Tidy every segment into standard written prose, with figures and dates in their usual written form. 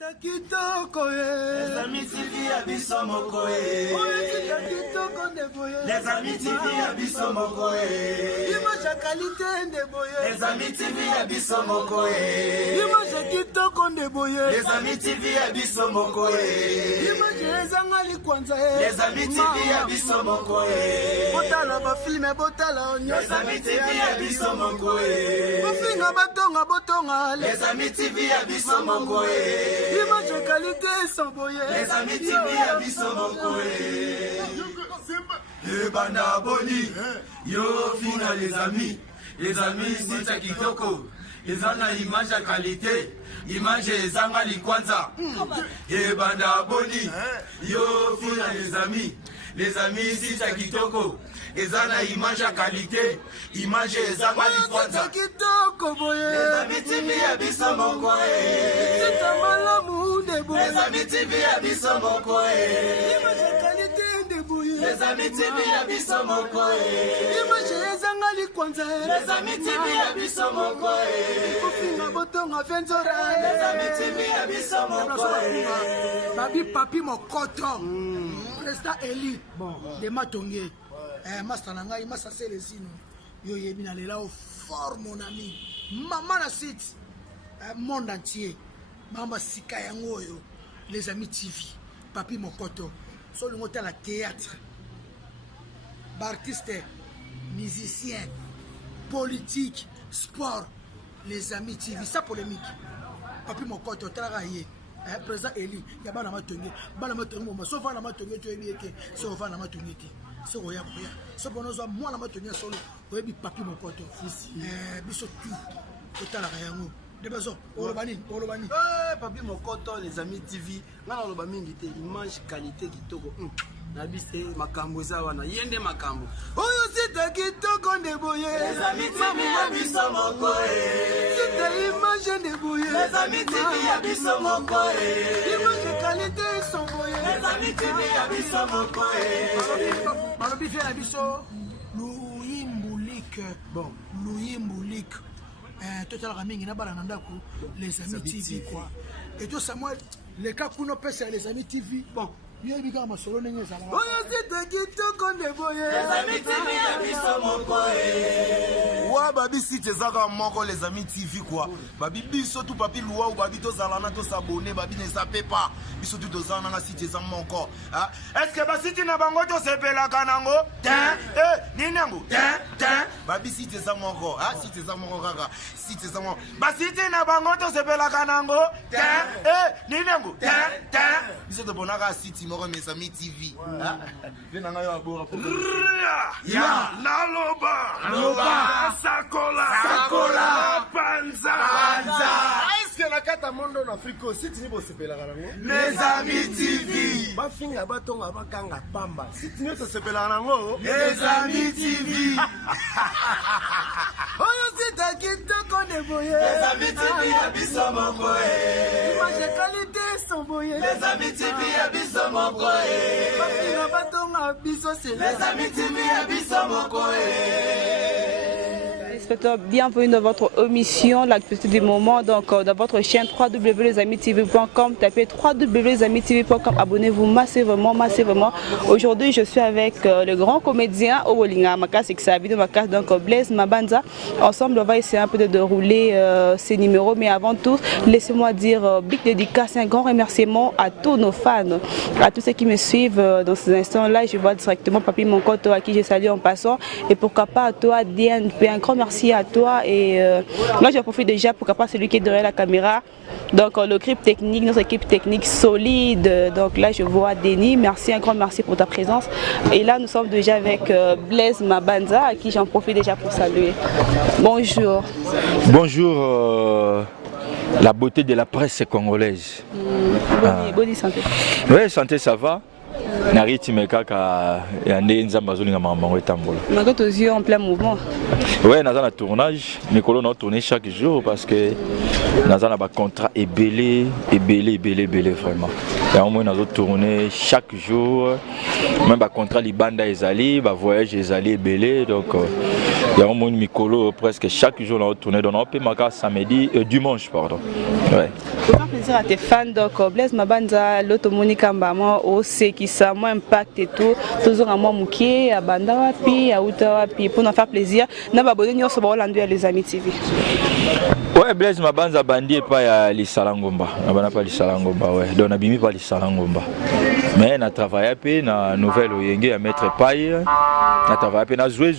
Les amis TV Abisso Mokoe. Les amis TV Abisso Mokoe. Image qualité de boye. Les amis TV Abisso Mokoe. Image kitoko de boye. Les amis TV Abisso Mokoe. Image ezangali kwanza. Les amis TV Abisso Mokoe. Botala ba film botala onyo. Les amis TV Abisso Mokoe. Bofinga batonga botonga. Les amis TV Abisso Mokoe. Image qualité sans boye. Les amis TV Abisso Mokoe. Le banda boni. Yo fina les amis c'est à kitoko. Ils ont une image à qualité. Image ezanga likwanza. Et banda boni. Yo fina les amis c'est à kitoko. Ils ont une image à qualité. Image ezanga likwanza. Les amis TV Abisso Mokoe. C'est un malamu de boye. Les amis TV Abisso Mokoe. Image qualité de boye. Les amis TV Abisso Mokoe. Image ezangali kwanza. Les amis TV Abisso Mokoe. Bofinga botonga fenzora. Les amis TV Abisso Mokoe. Babi papi mokoto. Président Eli. Bon, de Matongé. Master Nangai, Master Célestino. Yo yebi na lela au fort mon ami. Maman na site. Monde entier. Mama sika yango yo. Les amis TV. Papi mokoto. Solo ngota la théâtre. Artiste, musicien, politique, sport. Les amis TV. Ça polémique. Papi mokoto travailler. Président Eli, il y a Banama Tongé. Banama Tongé, sauf Banama Tongé, tu es bien que sauf Banama Tongé. C'est quoi ya quoi? C'est bon, nous avons moi Banama Tongé solo. Oui, bi papi mon pote. Biso tout. Total rien. De besoin. Olobani. Papi mon pote, les amis TV. Nana olobami ngité image qualité kitoko. Na bise makambo za wana yende makambo. Oyo sita kitoko de boye. Les amis TV Abisso Mokoe. Sita image de boye. Les amis TV Abisso Mokoe. Image qualité sans boye. Les amis TV Abisso Mokoe. Malobi fait la biso. Louis Mboulik. Bon, Louis Mboulik. Total Ramingi na bala nandaku les amis TV quoi. Et toi Samuel, les cas kuno pesa les amis TV. Bon. Les amis TV Abisso Mokoe. Ouais, babi si tu zaka moko les amis TV quoi. Babi biso tout papi loi ou babi to zalana to s'abonner, babi ne sape pas. Biso tout dozana na si tu zaka moko. Est-ce que ba si tu na bango to sepela kanango? Ninango. Babi si tu zaka moko. Si tu zaka moko kaka. Si tu zaka. Ba si tu na bango to sepela kanango? Ninango. Biso to bonaka si tu moko mes amis TV. Venanga yo abora pour. Ya Naloba. Sakola. Panza. Est-ce que la carte monde en Afrique aussi tu n'y se pela kanango? Les amis TV. Ba finga batonga bakanga pamba. Si tu n'y se pela kanango? Les amis TV. Oyo sita kitoko de boye. Les amis TV Abisso Mokoe. Image qualité sans boye. Les amis TV Abisso Mokoe. Bafinga batonga biso c'est les amis TV Abisso Mokoe. Bienvenue dans votre émission, l'actualité du moment, donc dans votre chaîne www.lesamitv.com. Tapez www.lesamitv.com. Abonnez-vous massivement. Aujourd'hui, je suis avec le grand comédien Owolinga Makas et sa vidéo Makas, donc Blaise Mabanza. Ensemble, on va essayer un peu de dérouler ces numéros, mais avant tout, laissez-moi dire big dédicace, un grand remerciement à tous nos fans, à tous ceux qui me suivent dans ces instants-là. Je vois directement Papi Monkoto à qui je salue en passant, et pourquoi pas à toi, Diane. Un grand merci à toi, et moi je profite déjà pour pas celui qui est derrière la caméra, donc le clip technique, notre équipe technique solide. Donc là je vois Denis, merci, un grand merci pour ta présence. Et là nous sommes déjà avec Blaise Mabanza à qui j'en profite déjà pour saluer. Bonjour. Bonjour la beauté de la presse congolaise. Bonne santé. Oui, santé ça va. Nariti mekaka yande nzamba zolinga mamango etambola. Malgré tes yeux en plein mouvement. Ouais, dans un tournage, Nicolo nous tourne chaque jour parce que dans un contrat est belé vraiment. Et au moins nous tourner chaque jour. Même le contrat libanda est allé, le voyage est allé belé, donc il y a au moins Nicolo presque chaque jour nous tourner, donc on peut marquer samedi dimanche pardon. Ouais. plaisir à tes fans. Donc, Blaise Mabanza, l'autre Monica Mbama, au qui ça, moins impact et tout. Toujours à moi, Mouké, à Bandawapi, à Outawapi, pour nous faire plaisir. N'a pas abonné, nous sommes à les Amis TV. Ouais, Blaise Mabanza bandi et pas les Salangomba. On n'a pas les Salangomba, ouais. Donc, on n'a pas les Salangomba. Mais on a travaillé un peu dans la nouvelle Oyenge à mettre paille. On a travaillé un peu dans Zoué.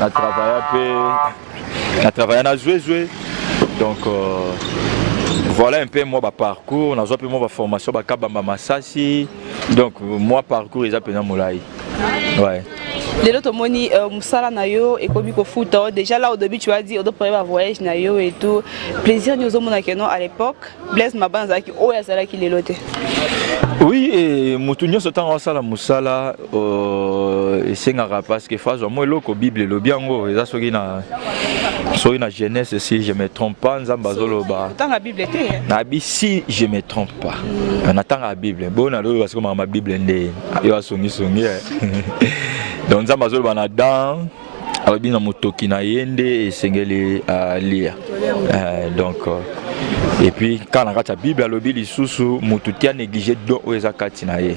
On a travaillé un peu. On a travaillé dans Zoué. Donc, voilà un peu mon parcours. On a un peu mon formation. Massassi. Donc, moi, parcours, ils appellent Moulaï. Ouais. Les autres moni Moussala Nayo et Kobi Foot. Déjà là au début tu as dit on doit prévoir voyage Nayo et tout. Plaisir nous avons à l'époque. Blaise Mabanza qui oh yazala qui les loté. Oui, et Moutounio ce temps ça la Moussala et c'est parce que phase moi loko Bible le biango et ça sur une jeunesse si je me trompe pas Nzambazolo ba. Tant la Bible était. Nabi si je me trompe pas. On attend la Bible. Bon alors parce que ma Bible ndé yo songi. Donc Nzambazolo ba na dan abi na motoki na yende et sengeli lire. Donc et puis quand on regarde la Bible, alobi lisusu mututia négligé do ezakati na ye.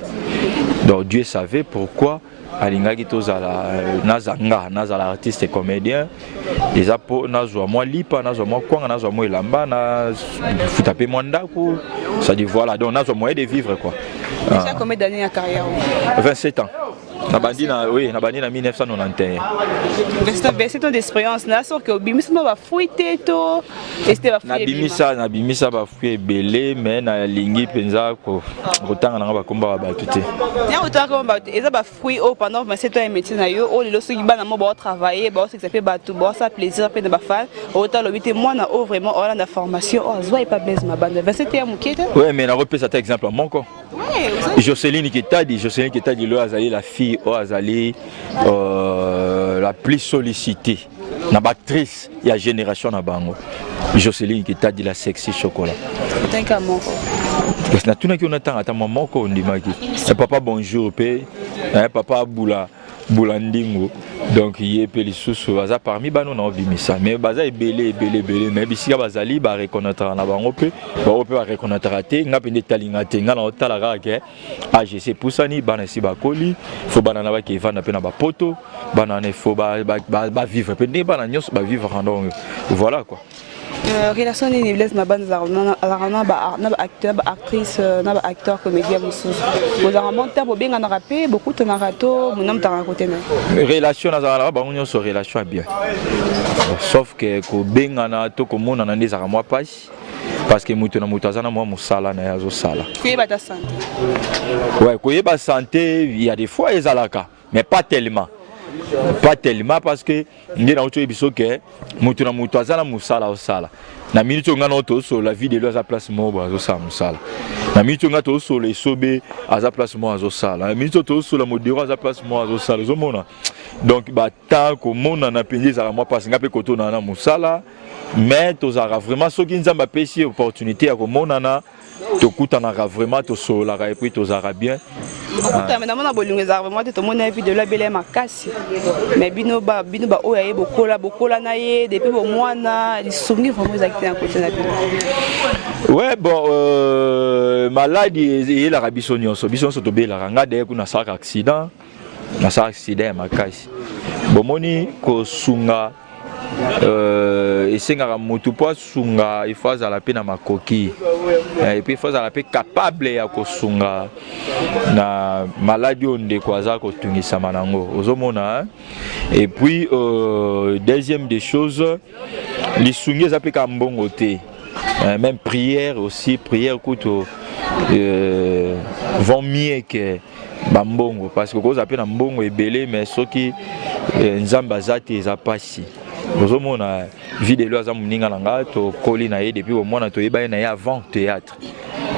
Donc Dieu savait pourquoi alingaki tozala nazala artiste et comédien. Eza po nazwa moi lipa nazwa moi kwanga nazwa moi elamba na futape moi ndako. Ça dit voilà donc nazwa moyen de vivre quoi. Déjà combien d'années à carrière? 27 ans. Oui, na 1991. 27 ans d'expérience là, sauf que bimisa va fouiller tout et c'était va fouiller. Na bimisa va fouiller belé mais na lingi penza ko botanga na ba komba ba tuté. Ya autant que ba eza ba fouiller pendant 27 ans et métier na yo, o lelo soki bana mo ba travailler, ba s'exercer ba tout, ba ça plaisir pe de ba fan. Autant lobité moi na vraiment on a la formation, oh zoa pas Blaise Mabanza. 27 ans muketa. Ouais, mais na repère cet exemple à mon corps. Ouais, Jocelyne qui t'a dit le azali la fille au azali la plus sollicitée na actrice il y a génération na bango. Jocelyne qui t'a dit la sexy chocolat. Tant qu'à mon corps. Parce que na tuna attend à maman ko ndimaki. Papa bonjour pe papa Boulandingo. Donc il est peli sous baza parmi bano na obimisa mais baza ebele mais bisika bazali ba reconnaître na bango pe ba reconnaître raté nga pende talinga te nga na otala ka AGC pusani bana si ba koli faut bana na ba ke vana pe na ba poto bana ne faut ba vivre pende bana nyos ba vivre donc voilà quoi. Relation ni Blaise Mabanza na ba acteur ba actrice na ba acteur comédien mususu vous en remonter pour bien en rapper beaucoup de narato mon nom t'a côté mais relation na za ba on so relation bien sauf que ko benga na to ko mona na ndeza moi passe parce que mutu na mutazana moi musala na yazo sala kuiba ta santé ouais kuiba santé il y a des fois ezalaka mais pas tellement parce que ngi na oto ebiso ke mutu na mutu azala musala osala na minute nga no to so la vie de lui à place mo ba zo sa musala na minute nga to so le sobe à place mo azo sala na minute to so la modéro à place mo azo sala zo mona donc ba tant ko mona na penzi za moi parce nga pe koto na musala mais to za vraiment so ki nzamba pesi opportunité ya ko mona na to kutanaka vraiment to solaka et puis to zara bien mais na bolingo za vraiment to mona vie de la belle makasi mais bino ba oya bokola na ye depuis bo mwana lisungi vraiment exacté en côté na bino. Ouais bon maladie et la rabisonio so to bela nga de kuna saka accident makasi bomoni ko sunga esengaka motu po asunga ifo azala mpe na makoki et puis ifo azala mpe capable ya kosunga na maladi oyo ndeko aza kotungisama nango ozomona et puis deuxième des choses lisungi eza mpe ka mbongo te même prière aussi prière kuto vont mieux que bambongo parce que koza mpe na mbongo ebele mais soki nzambe aza te eza pasi ozomona vidéo aza moninga na nga to koli na ye depuis au moins to yeba na ye avant théâtre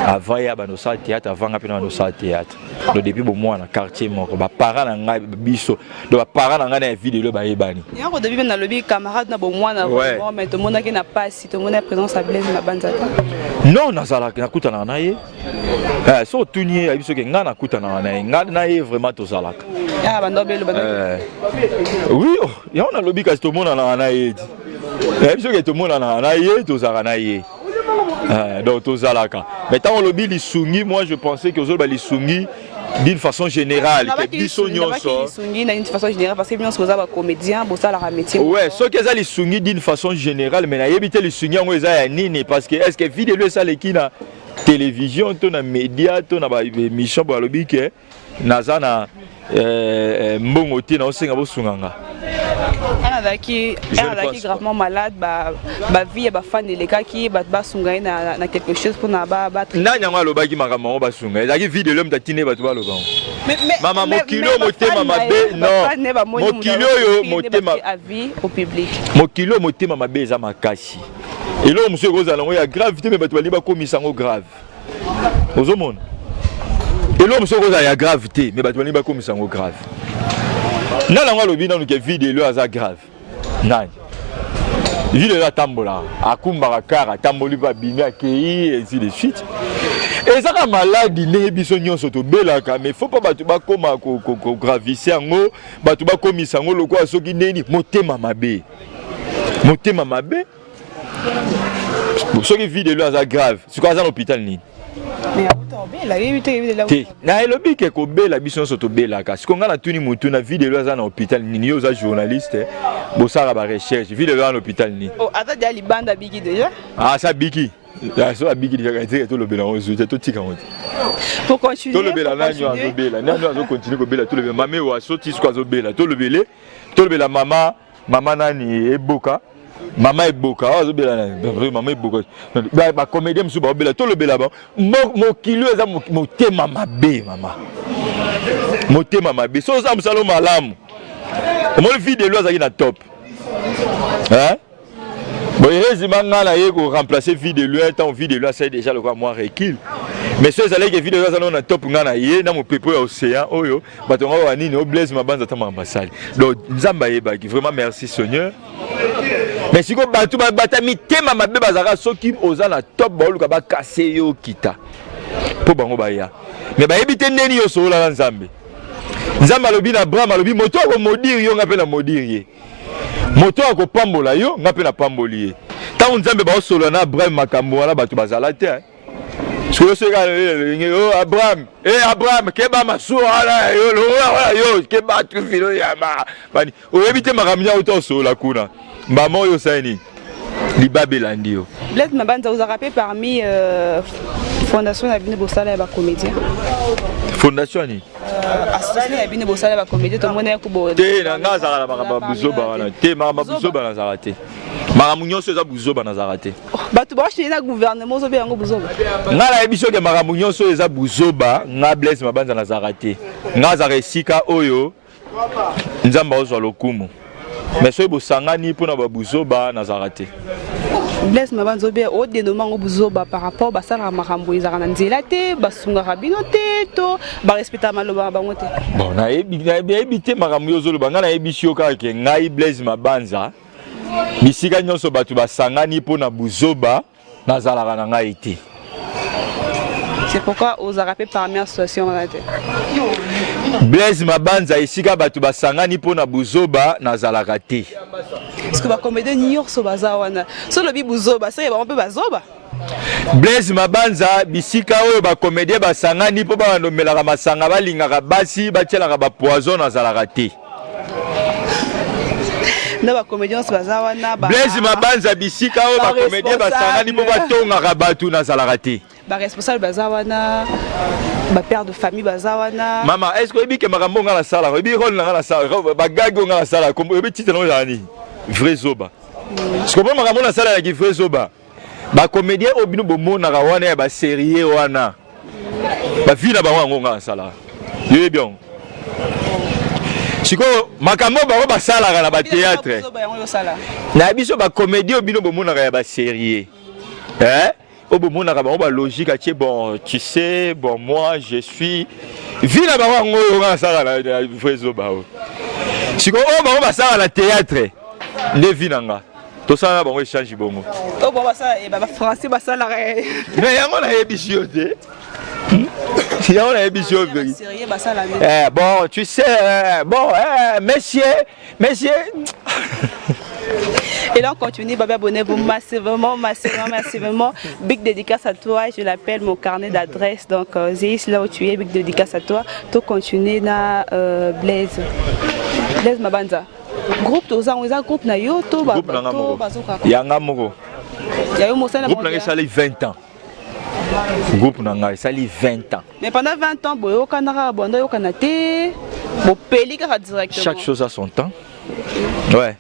avant ya bano sa théâtre avant nga pena bano sa théâtre donc depuis au moins na quartier moko ba parents na nga biso donc ba parents na nga na vidéo ba yebani ya ko depuis na lobby camarade na au moins na vraiment mais to mona ki na passe to mona présence à Blaise Mabanza non nazala na kutana na ye so tuni ya biso ke nga na kutana na ye nga na ye vraiment to zalaka ya bando belo oui ya on a lobby ka to mona na ye biso ke to mona na ye to zara na ye Donc tozalaka. Mais tant on lobby lisungi, moi je pensais que ozoloba lisungi d'une façon générale que biso nyonso d'une façon générale parce que bien sûr ba comédien bossa la métier. Ouais, ce que ça lisungi d'une façon générale mais na yebité lisungi ngo eza ya nini parce que est-ce que vidéo ça leki na télévision to na média to na ba émission ba lobby que nazana mbongo te na osenga bosunganga. Elle a gravement malade, vie et fan de l'écart qui bat na quelque chose pour na battre. Nanya ngwa loba ki makambo ba sunga. Ezaki vidéo l'homme tatine ba tuba loba. Mama mokilo motema mabe non. Mokilo yo motema à vie au public. Mokilo motema mabe eza makasi. Et là monsieur kozala ngo ya gravité mais batu bali ba komisa ngo grave. Ozomona. Et là monsieur kozala ya gravité mais batu bali ba komisa ngo grave. Nana ngwa lobi nanu ke vidéo aza grave. Nani vidéo atambola akumba kara tamboli ba bimi akei et ainsi de suite. Et ça ka maladie ne biso nyonso to belaka mais faut pas batu ba koma ko gravissé ngo batu ba komisa ngo lokwa soki neni motema mabe. Motema mabe. Soki vidéo aza grave. C'est quoi ça l'hôpital ni? Mais la na elobi ke ko bela biso so to bela ka siko ngana tuni mutu na vidéo aza na hôpital ni yo za journaliste bo sara ba recherche vidéo na hôpital ni oh ata dia libanda biki déjà ah ça biki la so biki déjà ka to lo bela on zo to tika on pour continuer to lo bela na nyo azo bela na nyo azo continuer ko bela to le mame wa so ti siko azo bela to le bela mama nani eboka Maman est beaucoup, maman est beaucoup. Ba comédien monsieur ba bela to le bela ba. Mo kilo eza mo tema mabe mama. Mo tema mabe. So ça musalo malamu. Mo vidéo azaki na top. Hein? Bon heureusement ngala yeko remplacer vidéo un temps vidéo ça déjà le quoi moi recul. Mais ceux allez que vidéo azana na top ngana ye na mo pepo ya océan oyo batonga wa nini o blaze mabanza ta mambasali. Donc nzamba yeba ki vraiment merci Seigneur. Mais si vous battez mi tema mabe bazaka soki oza na top ba oluka ba kasser yo kita po bango baya mais ba ebite ndeni yo so la nzambe nzamba lobi na Abraham lobi moto ko modire yo ngape na modire ye moto ko pambola yo ngape na pamboli ye tant nzambe ba solo na Abraham makambo wana batu bazala te so se ga yo Abraham ke ba masura la yo ke ba tu filo ya ma bani o ebite makamnya auto so la kuna maman yo saini libabela ndio Blaise Mabanza vous a rappelé parmi fondation ya bine bosala ya comédien fondation ni association ya bine bosala ya comédien to mona ko bo te na ngaza la makaba buzoba wana te makaba buzoba na zarate makamu nyonso eza buzoba na zarate bato ba chine na gouvernement zo be yango buzoba ngala ebiso ke makamu nyonso eza buzoba nga Blaise Mabanza na zarate ngaza resika oyo nzamba ozwa lokumu mais soki bosangani mpona babuzoba nazala te Blaise Mabanza obe o dénommant buzoba par rapport basala makambo ezaka na nzela te basungaka bino te to barespecta maloba bango te bon nayebi te makambo yo ozoloba ngai nayebisi yo kaka ke ngai Blaise Mabanza bisika nyonso bato basangani mpona buzoba nazalaka na ngai te. C'est pourquoi vous avez rappelé parmi l'association. Blaise Mabanza esika batu basangani pona buzoba nazalaka te. Parce que ba comédien nyonso bazawana. So lobi buzoba, ça va un peu bazoba. Blaise Mabanza bisika oyo ba comédien basangani po ba nomelaka masanga balingaka basi batielaka ba poison nazalaka te. Na ba comédien bazawana ba Blaise Mabanza bisika oyo ba comédien basangani po batongaka batu nazalaka te. Ba responsable bazawana ba père de famille bazawana. Maman, est-ce que vous que makambo ngala sala, ebi rôle ngala sala, ba gago ngala sala, comme ebi titre no yani. Vrai zoba. Est-ce que makambo na sala ya vrai zoba? Ba comédien obinu bomona wana ya ba série wana. Ba vina ba wango ngala sala. Yé bien. Siko makambo ba sala na ba théâtre. Na biso ba comédien obinu bomona ya ba série. Hein? Au moment où on logique, bon, tu sais, bon, moi, je suis. Villa Barango, on a ça à la vraie zoba. Si on va ça à la théâtre, les vinanga. Tout ça, on va changer bon. Oh, bon, ça, et bah, français, bah, ça, la mais on a émission, si on a émission, bon, tu sais, bon, messieurs. Et là, on continue. Baba, abonnez-vous massivement, massivement, massivement. Big dédicace à toi. Je l'appelle mon carnet d'adresse. Donc, Zéis, là où tu es, big dédicace à toi. Tu continues na Blaise. Blaise Mabanza. Groupe, tu as un groupe na yo, to ba. Groupe Yanga Moko. Groupe Nanga, ça a 20 ans. Groupe Nanga, ça a 20 ans. Mais pendant 20 ans, boyo kanara, bondo yo kanate, bo peli kara directement. Chaque chose a son temps. Ouais.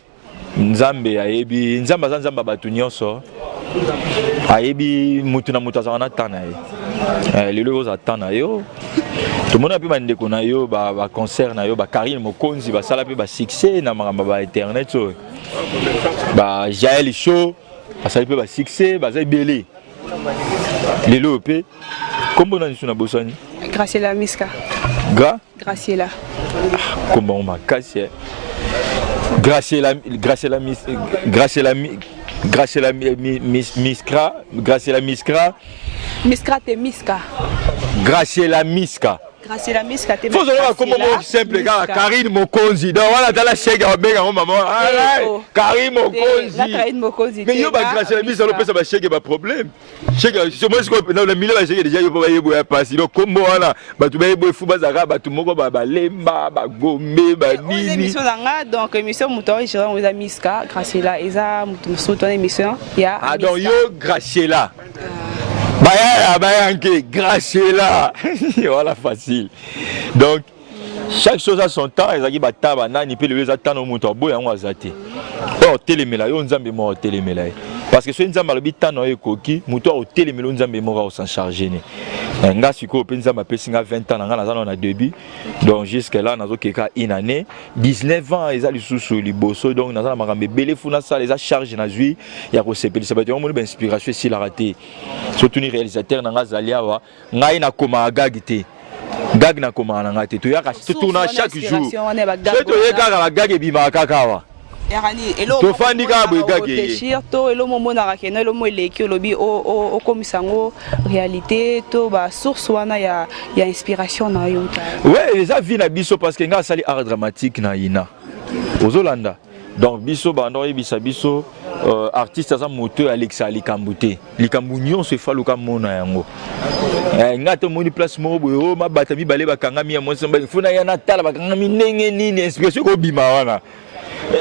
Nzambe ayebi, nzamba nzamba batu nyonso. Ayebi mutu na mutu azana tana ye. Lelo oza tana yo. Tout le monde a pu bandeko na yo ba concert na yo ba Karine Mokonzi ba sala pe ba succès na makamba ba internet so. Ba Jaël Show ba sala pe ba succès ba za belé. Lelo pe kombo na nisu na bosani. Graciela Miska. Graciela. Comment on m'a cassé. Graciela Miskra. Miskra te Miska. Graciela Miska. Graciela Miska te. Faut savoir comment simple gars Karine Mokonzi. Donc voilà dans la chèque à benga maman. Karine Mokonzi. La Karine Mokonzi. Mais yo ba Graciela Miska on peut ça ba chèque pas problème. Chèque c'est moi ce dans le milieu ba chèque déjà yo pas yebo ya passe. Donc comme voilà ba tu ba yebo fu ba zaka ba tu moko ba lemba ba gombe ba nini. Émission zanga donc émission muto gérant aux Miska Graciela eza muto ton émission ya. Ah donc yo Graciela. Bayanke, Graciela. Voilà facile. Donc, chaque chose a son temps. Ils ont dit que nani peut le temps au moto boy en wazati. Oh télémela, yo nzambe mo télémela. Parce que ce nzambe le bitan no ekoki, moto au télémela nzambe mo s'en charger ni. Nga siko penza ma pesinga 20 ans nga na na début. Donc jusque là nazo keka une année, 19 ans ils a lisusu liboso donc na makambe belé funa ça les a chargé na zui ya ko sepeli ça ba te mo inspiration si la raté. Surtout ni réalisateur nga zaliawa, nga ina koma agagité. Gag na koma na ngate to ya ka tourna chaque jour. C'est to ye gaga gag ebima kakawa. To fandi ka bo réfléchir to elo momo na rakena elo mo eleki lobi o komisango réalité to ba source wana ya inspiration na yo. Ouais, ça vient na biso parce que nga sali art dramatique na ina. Ozolanda. Donc biso ba ndo yebisa biso artiste za moteur Alexa Likambute. Likambunyon se fa luka mona yango. Nga to moni place mo boyo mabata mi bale bakanga mi ya monse mba funa ya na tala bakanga mi nenge nini inspiration ko bima wana.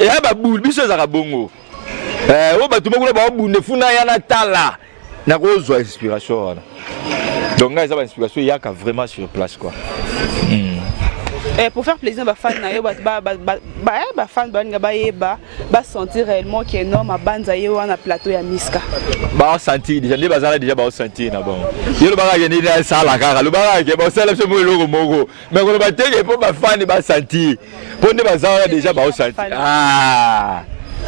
Ya ba bul biso za bongo. O batu moko ba bunde funa ya na tala. Na ko zo inspiration wana. Donc nga za inspiration ya ka vraiment sur place quoi. Pour faire plaisir aux fans, les fans vont sentir réellement qu'il y a un homme à Banzaye ou un plateau à Miska. Bah sentir déjà les bazars déjà bah sentir na bon. Yo ba ga ni na sala kaka le ba ga ba sala se mo logo mogo. Mais ko ba teke pour ba fan ba sentir. Pour ne bazar déjà bah sentir. Ah.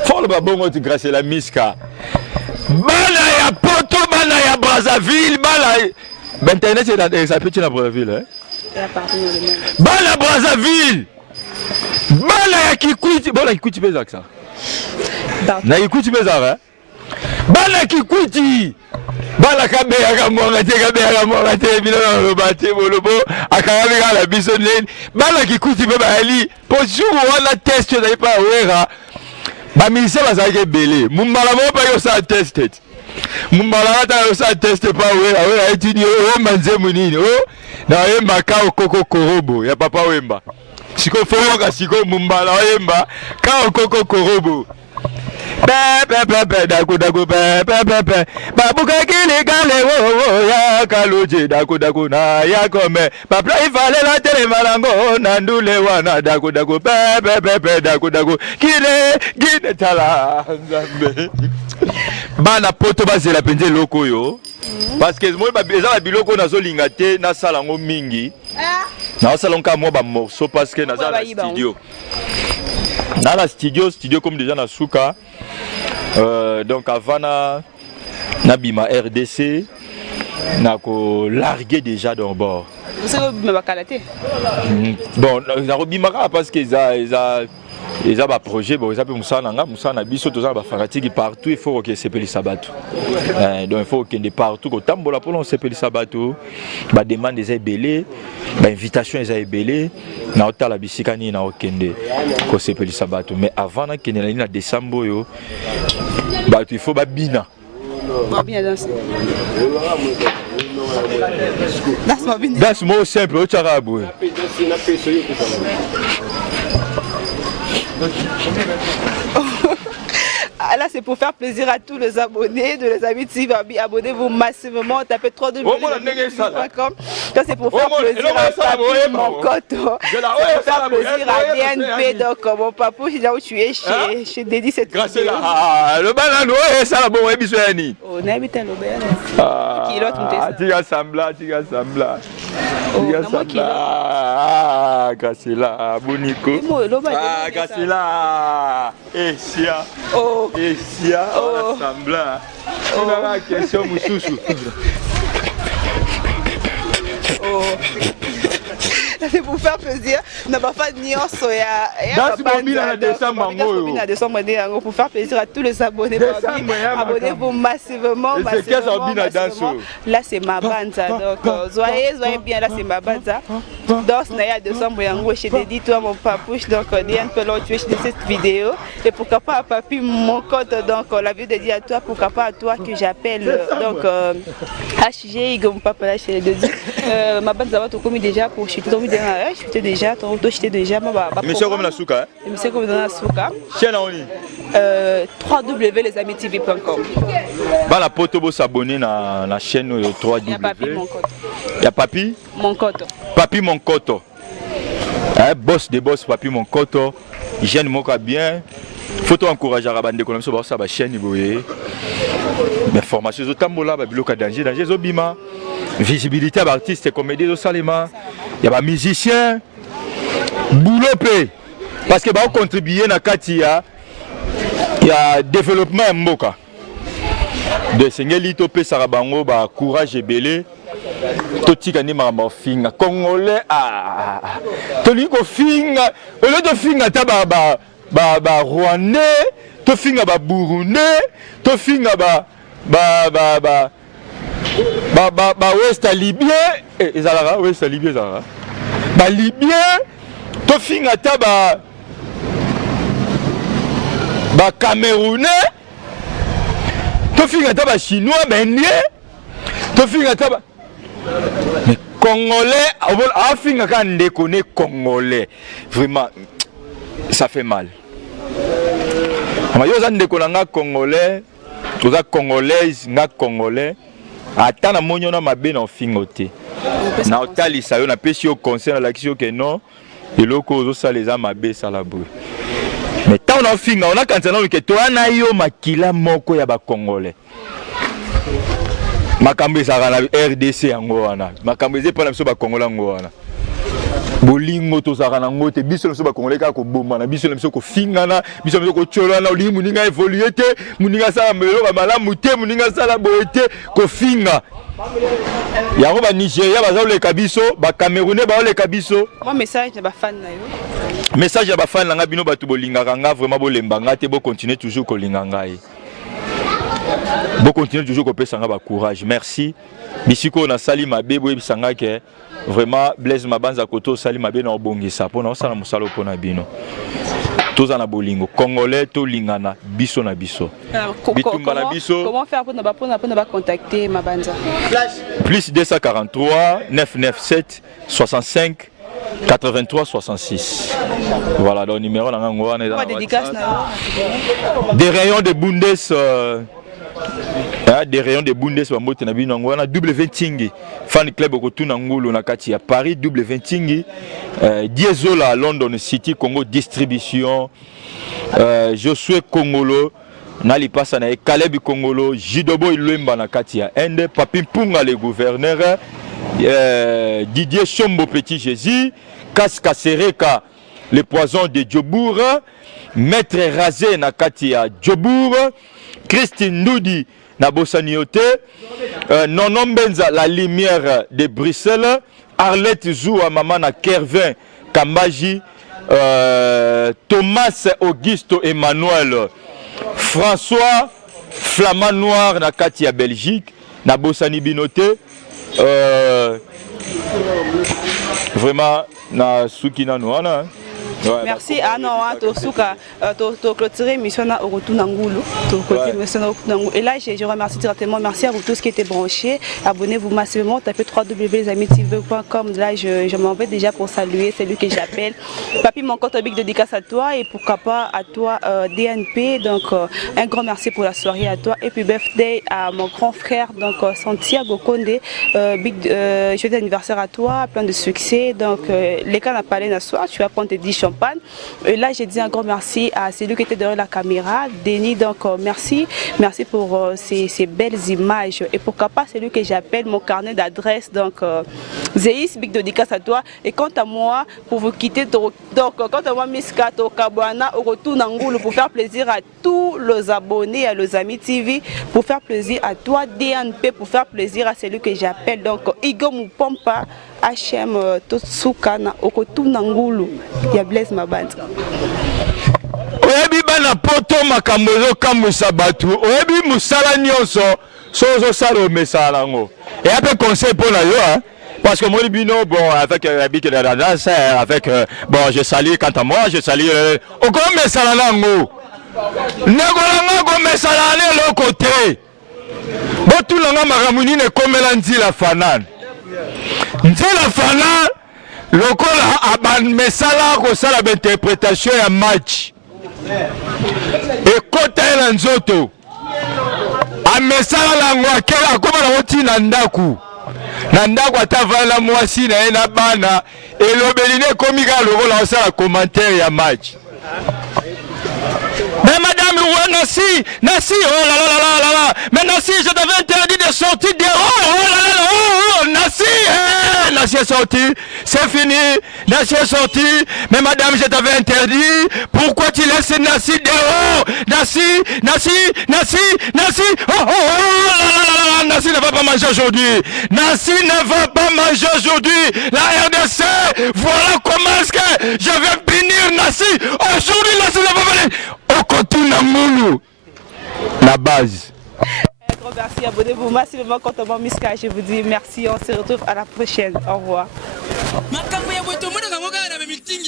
Faut le ba bongo tu grâce la Miska. Bana ya Poto, bana ya Brazzaville, bana. Internet c'est dans ça petit na Brazzaville hein. Bala Brazzaville, bala ya Kikwiti, bala Kikwiti pesa ça. Na Kikwiti pesa hein. Bala Kikwiti, bala Kabea kamongate bila na bate bolobo, akarabi la bisonne. Bala Kikwiti pe bali, pour jour wana test na pas wera. Ba ministère bazake belé, mumbala mo pa yo sa tested. Mumbala ta yo sa test pas wera étudier o manze munini o. Na yemba ka okoko korobo ya papa wemba siko foka siko mumbala yemba ka okoko korobo pepe dako pepe babuka kile kale wo ya kaloje dako na ya kome papa ifale la tele malango na ndule wana dako pepe dako kile gine tala nzambe bana poto bazela penze loko yo. Parce que moi déjà biloko nazolinga te na sala ngo mingi na sala nka mo ba morceau parce que na za studio na la studio comme déjà na suka donc avant na bima RDC na ko larguer déjà dans bord c'est me bakalaté bon na ko bima parce que ils ils ont un projet, ils ont Moussana Biso, tous les fanatiques partout, il faut que c'est Sabato. Donc il faut qu'il y ait partout, que Tambola pour on s'appelle Sabato, bah demande des ébélés, bah invitation des ébélés, na hôtel la bisikani na okende, que c'est Sabato. Mais avant qu'il y ait la décembre yo, bah il faut bah bina. Bien danser. Danse moi simple, au Tcharabou. Là, c'est pour faire plaisir à tous les abonnés de les amis TV. Abonnez-vous massivement. Tapez 3w.com. C'est pour faire plaisir à Papi Monkoto. C'est pour faire plaisir à DNP. Donc, mon papou, là où tu es, je dédie cette vidéo. Le banano, ça la bonne émission. On habite à l'auberge. Qui est l'autre? Tu as sembla. Ah, Graciela, Bonico. Ah, Graciela. Essia. Essia, on assemble. On a la question, Moussoussou. C'est pour faire plaisir. On n'a pas fait de nuance. Pour faire plaisir à tous les abonnés. Abonnez-vous massivement. Là, c'est ma bande. Donc, soyez bien. Là, c'est ma bande. Dans ce décembre, je t'ai dit, toi, mon papouche. Donc, Diane Pelot, tu es de cette vidéo. Et pourquoi pas à Papi Monkoto. Donc, la vidéo dédiée à toi. Pourquoi pas à toi que j'appelle. Donc, HG, mon papa, là, chez les deux. Ma bande, ça va te commis déjà pour chuter. J'étais déjà, monsieur comme la souka. Monsieur comme la souka. Chaîne en ligne. www.lesamitv.com. Bah la poto bo s'abonner na la chaîne 3W. Il y a Papi Monkoto. Il y a Papi Monkoto. Papi Monkoto. Boss des boss Papi Monkoto. Jeune moka bien. Faut encourager à bande comme ça ba chaîne boye. Mais formation zo tambola ba biloka danger zo bima. Visibilité à artistes et comédiens au Salema. Il y a des musiciens, boulot pay. Parce que va contribuer à Katia, il y a développement en Moka. De Seigneur Lito P Sarabango, courage et belé. Toti Kani Maramba Finga, Congolais, Toliko Finga, au lieu de Finga, Rwandais, to Finga Burundais, to Finga Ouest Libyen, Ezara, Ouest Libyen, Ezara. Libyen, to finga ta Camerounais, to finga ta Chinois, Indien, to finga ta mais Congolais, a finga quand on déconne Congolais, vraiment, ça fait mal. Yo zan déconne Congolais, tous a Congolaises, nga Congolais. Attends, on a ma bien en fingoté. Na otali sa yo na pesi au conseil la question que non et loko zo ça les a ma bé ça la boue. Mais tant on a finga on a quand on que toi na yo makila moko ya ba congolais. Makambe za na RDC yango wana. Makambe ze pa na so ba congolais yango wana. Bolingo to za na ngote biso so ba congolais ka ko bomba na biso so ko finga na biso so ko chola na oli muninga évoluer te muninga sa melo ba malamu te muninga sa la boete ko finga. Il y a un Nigeria, il y a un Camerounais, il y a un message à fan. Message à fan, il y a un vraiment bon continuer toujours à linganga. Bon continuer toujours à faire courage. Merci. Bisiko na sali mabe boye bisanga ke vraiment Blaise Mabanza koto sali mabe na obongisa pona osala musalo pona bino. Tous en bolingo congolais to lingana biso na biso. Comment faire pour ne contacter Mabanza? Plus 243 997 65 83 66. Voilà le numéro là des rayons de Bundes des rayons de Bundes on a W Tingi fan club okotuna ngulu na kati ya Paris W Tingi Diesola London City Congo distribution Josué Congolo nali passa na Caleb Congolo Jidobo Ilemba na kati ya Inde Papi Mpunga le gouverneur Didier Chombo Petit Jésus Kaska Sereka le poison de Djobour Maître Razé na kati ya Djobour Christine Noudi na Bossaniote, Nonon Benza la lumière de Bruxelles, Arlette Zoua Maman na Kervin Kambaji, Thomas Augusto Emmanuel François Flamand Noir na kati ya Belgique na bosani binote vraiment na suki na noana. Ouais, merci Anoa Tosuka to clôturer mission na retour Nangulu et là je remercie directement, merci à vous tous qui étaient branchés, abonnez-vous massivement, tapez www.lesamitv.com. Là je m'en vais déjà pour saluer celui que j'appelle Papi, mon compte big dédicace à toi et pourquoi pas à toi DNP, donc un grand merci pour la soirée à toi et puis birthday à mon grand frère donc Santiago Condé, joyeux anniversaire à toi, plein de succès, donc les cas n'a parlé la soir, tu vas prendre tes 10 champagnes. Et là, j'ai dit un grand merci à celui qui était derrière la caméra, Denis. Donc, merci pour ces belles images. Et pourquoi pas celui que j'appelle mon carnet d'adresse. Donc, Zéis, big dédicace à toi. Et quant à moi, pour vous quitter, donc, quant à moi, Miskato Kabwana, au retour Nangoulou, pour faire plaisir à tous les abonnés, à les amis TV, pour faire plaisir à toi, DNP, pour faire plaisir à celui que j'appelle. Donc, Igo Mupompa, HM Totsukana, au retour Nangoulou. Ya Blaise Mabanda. Oyebi bana poto makambozo kamusa batu. Oyebi musala nyonso sozo salo mesala ngo. Et après conseil pour la yo parce que moi bino bon avec Abik la danse avec bon je salue quant à moi je salue au grand mesala nango. Negolanga go mesala le l'autre côté. Botu langa makamuni ne komela nzila fanane. Nzila fanane lokola aban mesala ko sala interprétation ya match et kota ela nzoto a mesala lango akela koma na oti na ndaku atavala mwasi na ena bana elobeline komika lokola osala commentaire ya match. Mais madame, Nassi, oh là là là là là, mais Nassi, je t'avais interdit de sortir des oh là là là, oh, Nassi est sorti, c'est fini, Nassi est sorti, mais madame, je t'avais interdit, pourquoi tu laisses Nassi dehors, Nassi, oh là là là, Nassi ne va pas manger aujourd'hui, la RDC, voilà comment est-ce que je vais punir Nassi, aujourd'hui Nassi ne va pas venir. La base. Merci, abonnez-vous massivement quand on Miska. Je vous dis merci, on se retrouve à la prochaine. Au revoir. Président, makamba boto mona ngoka na meeting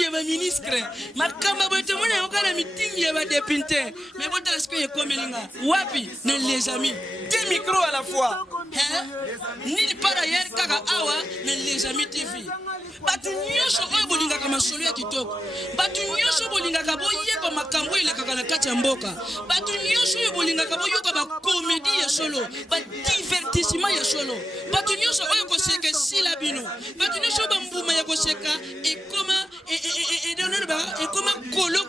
ya ministre, makamba boto mona ngoka na meeting ya député, mais boto est-ce que komelinga wapi na les amis, deux micros à la fois, hein, ni par ailleurs kaka awa na les amis TV. Batu nyosho oyo bolinga kama solo ya kitoko, batu nyosho bolinga ka boyeba makambo ile kaka na kati ya mboka, batu nyosho oyo bolinga ka boyoka ba comédie ya solo, ba divertissement ya solo, batu nyosho oyo koseka sila bino, batu nyosho ba mbuma ya koseka et comment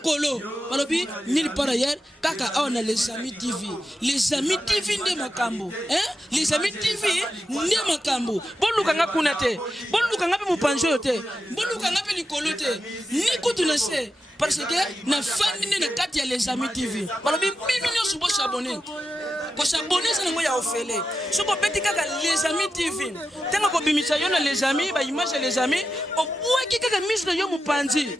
kolo balobi ni par ailleurs kaka on a les amis TV nde makambo, hein, les amis TV nde makambo, boluka nga kunate, boluka nga pe mupanjo te, boluka nga pe likolo te, ni kutu na se parce que na famille na kati ya les amis TV balobi bino nyoso bo s'abonner ko s'abonner ça ngoya ofele soko beti kaka les amis TV tenga ko bimisa yo na les amis ba image les amis o bwaki kaka mise na yo mupanzi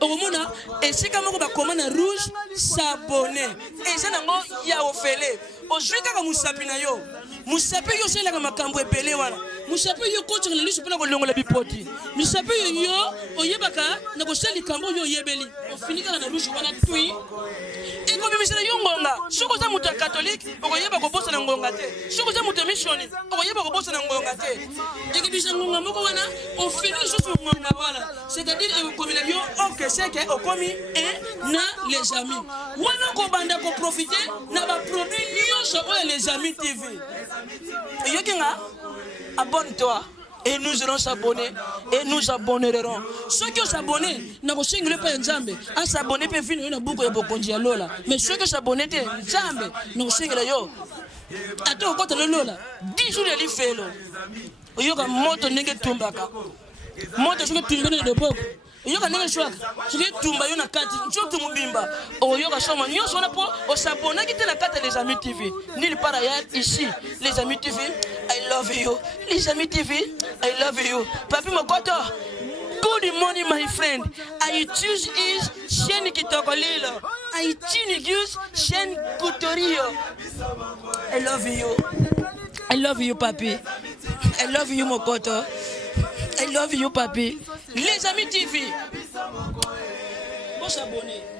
okomona esika moko ba komana rouge s'abonner et ça nango ya ofele ozwi kaka musapi na yo musapi yo sela ka makambo ebele wana musapi yo kocha na liso pona ko longola bipoti musapi yo oyebaka na ko seli kambo yo yebeli ofinika na rouge wana tui eko bimisela yo ngonga soko za muta catholique okoyeba ko bosa na ngonga te soko za muta mission okoyeba ko bosa na ngonga te ekibisa ngonga moko wana ofini susu ngonga wana c'est-à-dire ekomela yo ok c'est que okomi et na les amis wana ko banda ko profiter na ba produit nyonso oyo les amis TV yokinga abonne-toi et nous allons s'abonner et nous abonnerons. Ceux qui s'abonnent, n'a pas single pas Nzambe, à s'abonner peut finir une boucle de bokonji à Lola. Mais ceux qui s'abonnent, Nzambe, nous single yo. Attends, quand le Lola, 10 jours de l'ifelo. Oyoka moto nege tumbaka. Moto je me tumbane de bok. yoka ndenge shwaka soki tumba yo na kati nzoto mobimba oyoka soma nyonso wana po osabonaki te na kati les amis TV nulle part ailleurs ici les amis TV I love you les amis TV I love you papi mokoto good morning my friend I choose is chaîne kitoko lilo I choose chaîne kutorio I love you papi I love you mokoto I love you papi les amis TV bon s'abonner